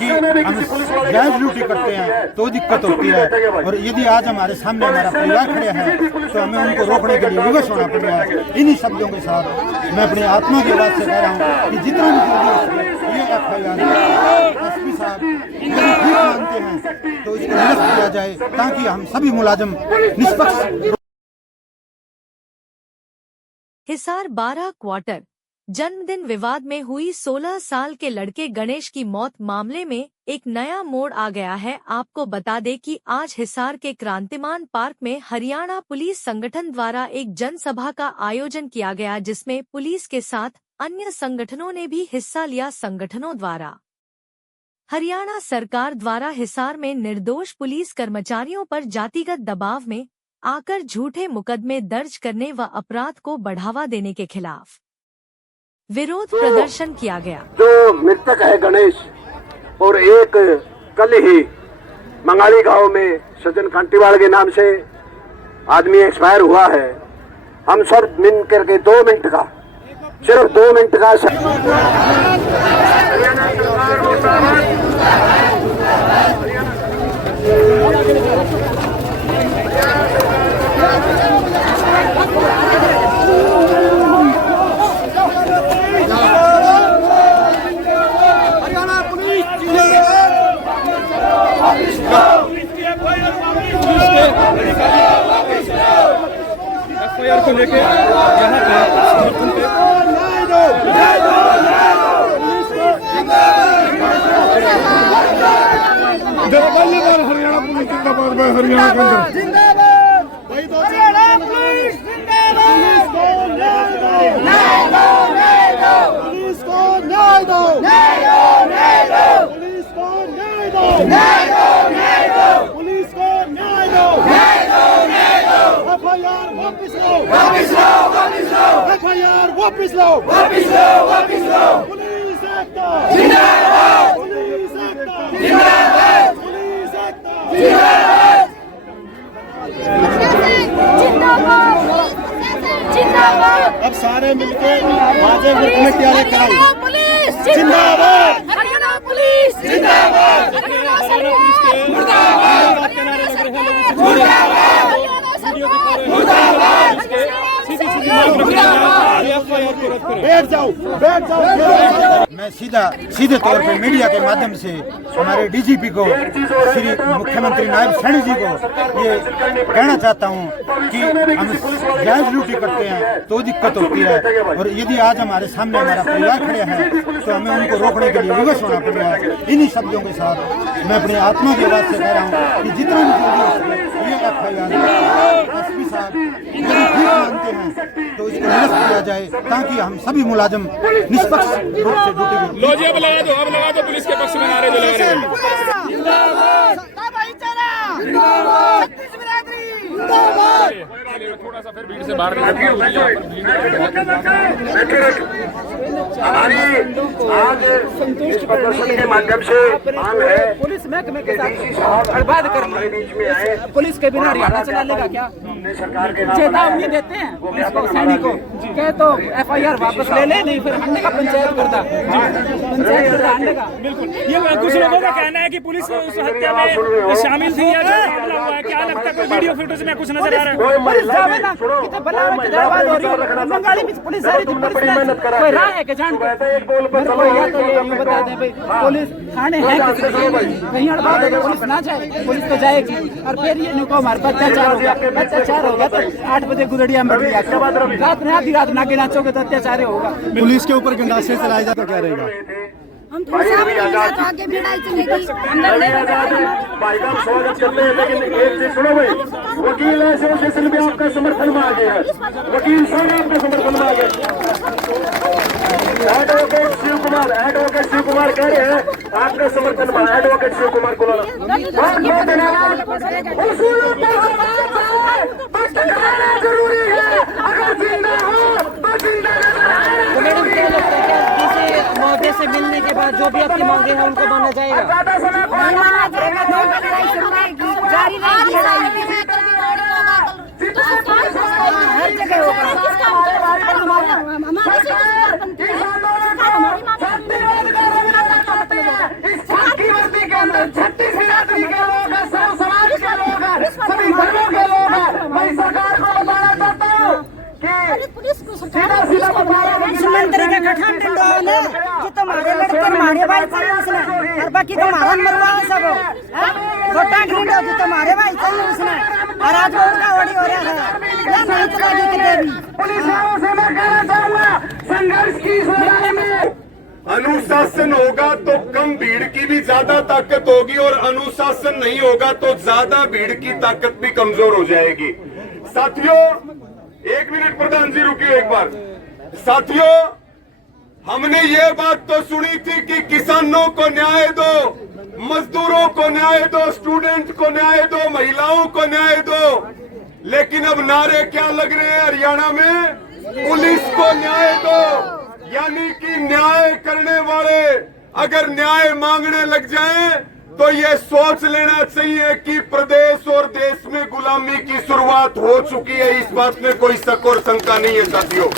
कि हम जायज ड्यूटी करते हैं तो दिक्कत होती है, और यदि आज हमारे सामने हमारा परिवार खड़े हैं तो हमें उनको रोकने के लिए विवश होना पड़ रहा है। इन्हीं शब्दों के साथ मैं अपनी आत्मा की आवाज़ से कह रहा हूँ कि जितना भी जल्दी हो सके ये FIR SP साहब यदि ठीक मानते हैं तो इसको निरस्त किया जाए ताकि हम सभी मुलाजिम निष्पक्ष। हिसार 12 क्वार्टर जन्मदिन विवाद में हुई 16 साल के लड़के गणेश की मौत मामले में एक नया मोड़ आ गया है। आपको बता दें कि आज हिसार के क्रांतिमान पार्क में हरियाणा पुलिस संगठन द्वारा एक जनसभा का आयोजन किया गया, जिसमें पुलिस के साथ अन्य संगठनों ने भी हिस्सा लिया। संगठनों द्वारा हरियाणा सरकार द्वारा हिसार में निर्दोष पुलिस कर्मचारियों पर जातिगत दबाव में आकर झूठे मुकदमे दर्ज करने व अपराध को बढ़ावा देने के खिलाफ विरोध प्रदर्शन किया गया। जो मृतक है गणेश और एक कल ही मंगाली गांव में सज्जन खंटीवाल के नाम से आदमी एक्सपायर हुआ है। हम सब मिल करके 2 मिनट का, सिर्फ 2 मिनट का FIR को लेके यहाँ पे समर्थन पे हरियाणा पुलिस जिंदाबाद, हरियाणा के अंदर जिंदाबाद, हरियाणा पुलिस जिंदाबाद, पुलिस को न्याय दो, पुलिस को न्याय दो, पुलिस को न्याय दो, FIR वापस लो, FIR वापस लो, पुलिस एकता जिंदाबाद, पुलिस एकता जिंदाबाद, पुलिस एकता जिंदाबाद। अब सारे मिलके बाजे में तैयारी कराओ। पुलिस जिंदाबाद, हरियाणा पुलिस जिंदाबाद, हरियाणा पुलिस के मुर्दाबाद, मैं सीधे तौर पे मीडिया के माध्यम से हमारे DGP को, श्री मुख्यमंत्री नायब सैनी जी को ये कहना चाहता हूँ कि हम जायज ड्यूटी करते हैं तो दिक्कत होती है, और यदि आज हमारे सामने हमारा परिवार खड़े हैं तो हमें उनको रोकने के लिए विवश होना पड़ रहा है। इन्हीं शब्दों के साथ मैं अपनी आत्मा की आवाज़ से कह रहा हूँ कि जितना भी जल्दी हो सके ये FIR SP साहब यदि ठीक मानते हैं तो इसको निरस्त किया जाए ताकि हम सभी मुलाजिम निष्पक्ष रूप से ड्यूटी लो जी। अब लगा दो पुलिस के पक्ष में नारे जो लगा रहे हैं। जिंदाबाद, थोड़ा सा फिर भीड़ से बाहर हमारी आज इस प्रदर्शन के माध्यम से मांग है पुलिस महकमे के साथ बर्बाद कर बीच में आए। पुलिस के बिना हरियाणा चला लेगा क्या? सरकार के चेतावनी देते हैं पुलिस को, सैनिक को कहे तो FIR वापस ले ले, नहीं फिर अंडे का पंचायत करता अंडे का। बिल्कुल, ये कुछ लोगों का कहना है कि पुलिस उस हत्या में शामिल थी या जो मामला हुआ है, क्या लगता है? कोई वीडियो फुटेज में कुछ नजर आ रहा है? पुलिस जावे ना, कितने बलावे की दरबार हो रही है, बंगाली में पुलिस जा रही थी, पुलिस कोई राह है कि जान को मेरे को या तो ये बता दें भाई, पुलिस थाने है किसी कहीं अड़बाद है, पुलिस ना जाए, पुलिस तो जाएगी। और फिर ये नुको हमारे पर अत्याचार हो गया तो 8 बजे गुदड़िया में बढ़ गया, रात में आधी रात नाके नाचोगे तो अत्याचार होगा। पुलिस के ऊपर गंडासे चलाए जाता क्या रहेगा? हम आगे भिड़ाई चलेगी, भाई का स्वागत करते हैं, लेकिन एक चीज सुनो भाई, वकील एसोसिएशन भी आपका समर्थन में आ गया है, वकील सारे आपके समर्थन में आ गए। एडवोकेट शिव कुमार कह रहे हैं आपके समर्थन में, एडवोकेट शिव कुमार को जरूरी है, अगर जिंदा हो तो जिंदा तो मैडम क्या लगता है कि मौके से मिलने के बाद जो भी आपकी मांगे हैं उनको माना जाएगा? जारी हमारी मुख्यमंत्री के कठन टिंडो ने कि तुम्हारे लड़के मारे भाई चाहिए उसने और बाकी तो मारन मरवा सब छोटा टिंडो कि तुम्हारे भाई चाहिए उसने और आज वो उनका वड़ी हो रहा है ये नहीं चलेगी कितने भी। पुलिस वालों से मैं कहना चाहूंगा, संघर्ष की इस लड़ाई में अनुशासन होगा तो कम भीड़ की भी ज्यादा ताकत होगी, और अनुशासन नहीं होगा तो ज्यादा भीड़ की ताकत भी कमजोर हो जाएगी। साथियों, एक मिनट प्रधान जी रुकिए एक बार। साथियों, हमने ये बात तो सुनी थी कि किसानों को न्याय दो, मजदूरों को न्याय दो, स्टूडेंट को न्याय दो, महिलाओं को न्याय दो, लेकिन अब नारे क्या लग रहे हैं हरियाणा में? पुलिस को न्याय दो। यानी कि न्याय करने वाले अगर न्याय मांगने लग जाएं तो ये सोच लेना चाहिए कि प्रदेश और देश में गुलामी की शुरुआत हो चुकी है। इस बात में कोई शक और शंका नहीं है साथियों।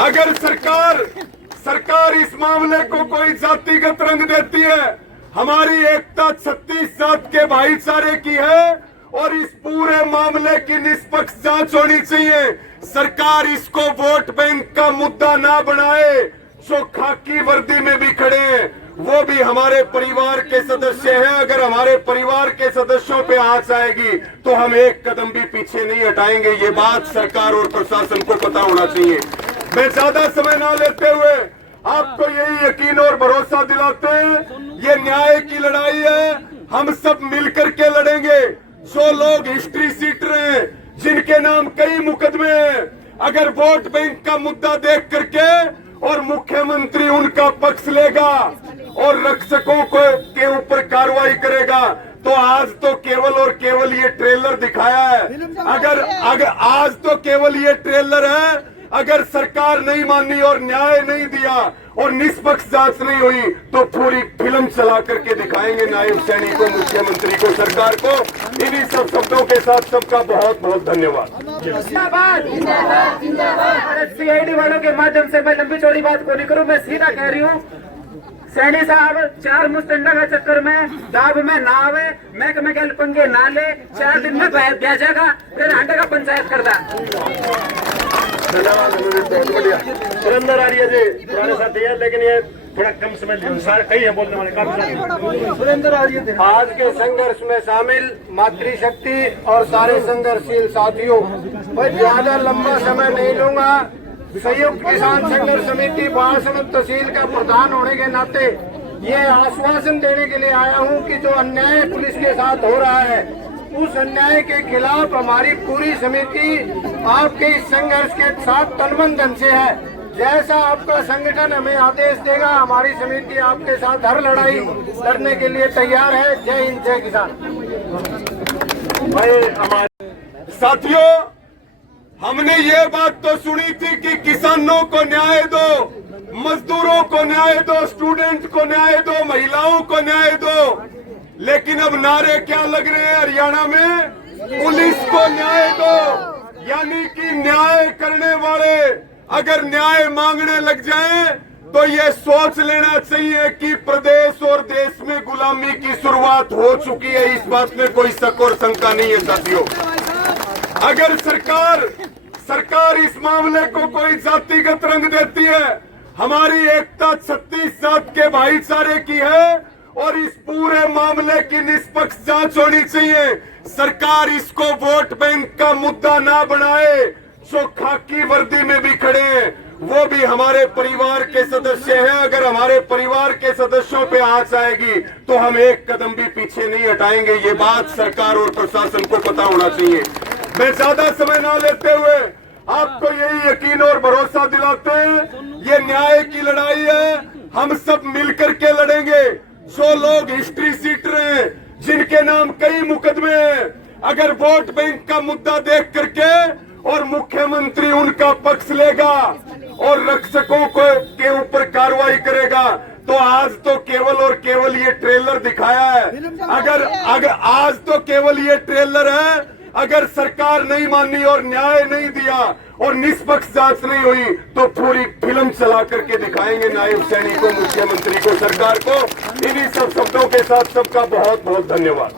अगर सरकार इस मामले को कोई जातिगत रंग देती है, हमारी एकता 36 जात के भाईचारे की है और इस पूरे मामले की निष्पक्ष जांच होनी चाहिए। सरकार इसको वोट बैंक का मुद्दा ना बनाए। जो खाकी वर्दी में भी खड़े हैं वो भी हमारे परिवार के सदस्य हैं। अगर हमारे परिवार के सदस्यों पे आंच आएगी तो हम एक कदम भी पीछे नहीं हटाएंगे। ये बात सरकार और प्रशासन को पता होना चाहिए। मैं ज्यादा समय ना लेते हुए आपको यही यकीन और भरोसा दिलाते हैं, ये न्याय की लड़ाई है, हम सब मिलकर के लड़ेंगे। जो लोग हिस्ट्री सीट रहे हैं, जिनके नाम कई मुकदमे हैं, अगर वोट बैंक का मुद्दा देख करके और मुख्यमंत्री उनका पक्ष लेगा और रक्षकों को के ऊपर कार्रवाई करेगा तो आज तो केवल और केवल ये ट्रेलर दिखाया है। अगर आज तो केवल ये ट्रेलर है। अगर सरकार नहीं मानी और न्याय नहीं दिया और निष्पक्ष जांच नहीं हुई तो पूरी फिल्म चला करके दिखाएंगे नायब सैनिक को, मुख्यमंत्री को, सरकार को। इन्हीं सब शब्दों के साथ सबका बहुत बहुत धन्यवाद। जिंदाबाद जिंदाबाद जिंदाबाद। सीआईडी वालों के माध्यम से मैं लंबी चौड़ी बात को नहीं करूं, मैं सीधा कह रही हूं, सैनी साहब 4 मुस्तंडा के चक्कर में दाब में ना आवे, मैकेनिकल पंगे ना ले, 4 दिन में भेजेगा, फिर हंडे का पंचायत करता। धन्यवाद, बहुत बढ़िया। सुरेंद्र आर्य जी पुराने साथी है, लेकिन ये थोड़ा कम समय अनुसार कई है बोलने वाले काफी। सुरेंद्र आर्य आज के संघर्ष में शामिल मातृशक्ति और सारे संघर्षशील साथियों, मैं ज्यादा लंबा समय नहीं लूंगा। संयुक्त किसान संघर्ष समिति बासमत तहसील का प्रधान होने के नाते ये आश्वासन देने के लिए आया हूं कि जो अन्याय पुलिस के साथ हो रहा है उस अन्याय के खिलाफ हमारी पूरी समिति आपके इस संघर्ष के साथ तनमन धन से है। जैसा आपका संगठन हमें आदेश देगा, हमारी समिति आपके साथ हर लड़ाई लड़ने के लिए तैयार है। जय हिंद, जय किसान। साथियों, हमने ये बात तो सुनी थी कि किसानों को न्याय दो, मजदूरों को न्याय दो, स्टूडेंट को न्याय दो, महिलाओं को न्याय दो, लेकिन अब नारे क्या लग रहे हैं हरियाणा में? पुलिस को न्याय दो। यानी कि न्याय करने वाले अगर न्याय मांगने लग जाएं तो ये सोच लेना चाहिए कि प्रदेश और देश में गुलामी की शुरुआत हो चुकी है। इस बात में कोई शक और शंका नहीं है साथियों। अगर सरकार इस मामले को कोई जातिगत रंग देती है, हमारी एकता 36 जात के भाईचारे की है और इस पूरे मामले की निष्पक्ष जांच होनी चाहिए। सरकार इसको वोट बैंक का मुद्दा ना बनाए। जो खाकी वर्दी में भी खड़े हैं वो भी हमारे परिवार के सदस्य हैं। अगर हमारे परिवार के सदस्यों पे आंच आएगी तो हम एक कदम भी पीछे नहीं हटाएंगे। ये बात सरकार और प्रशासन को पता होना चाहिए। मैं ज्यादा समय ना लेते हुए आपको यही यकीन और भरोसा दिलाते हैं, ये न्याय की लड़ाई है, हम सब मिलकर के लड़ेंगे। जो लोग हिस्ट्री सीट रहे हैं, जिनके नाम कई मुकदमे हैं, अगर वोट बैंक का मुद्दा देख करके और मुख्यमंत्री उनका पक्ष लेगा और रक्षकों को के ऊपर कार्रवाई करेगा तो आज तो केवल और केवल ये ट्रेलर दिखाया है। अगर आज तो केवल ये ट्रेलर है। अगर सरकार नहीं मानी और न्याय नहीं दिया और निष्पक्ष जांच नहीं हुई तो पूरी फिल्म चला करके दिखाएंगे नायब सैनिक को, मुख्यमंत्री को, सरकार को। इन्हीं सब शब्दों के साथ सबका बहुत बहुत धन्यवाद।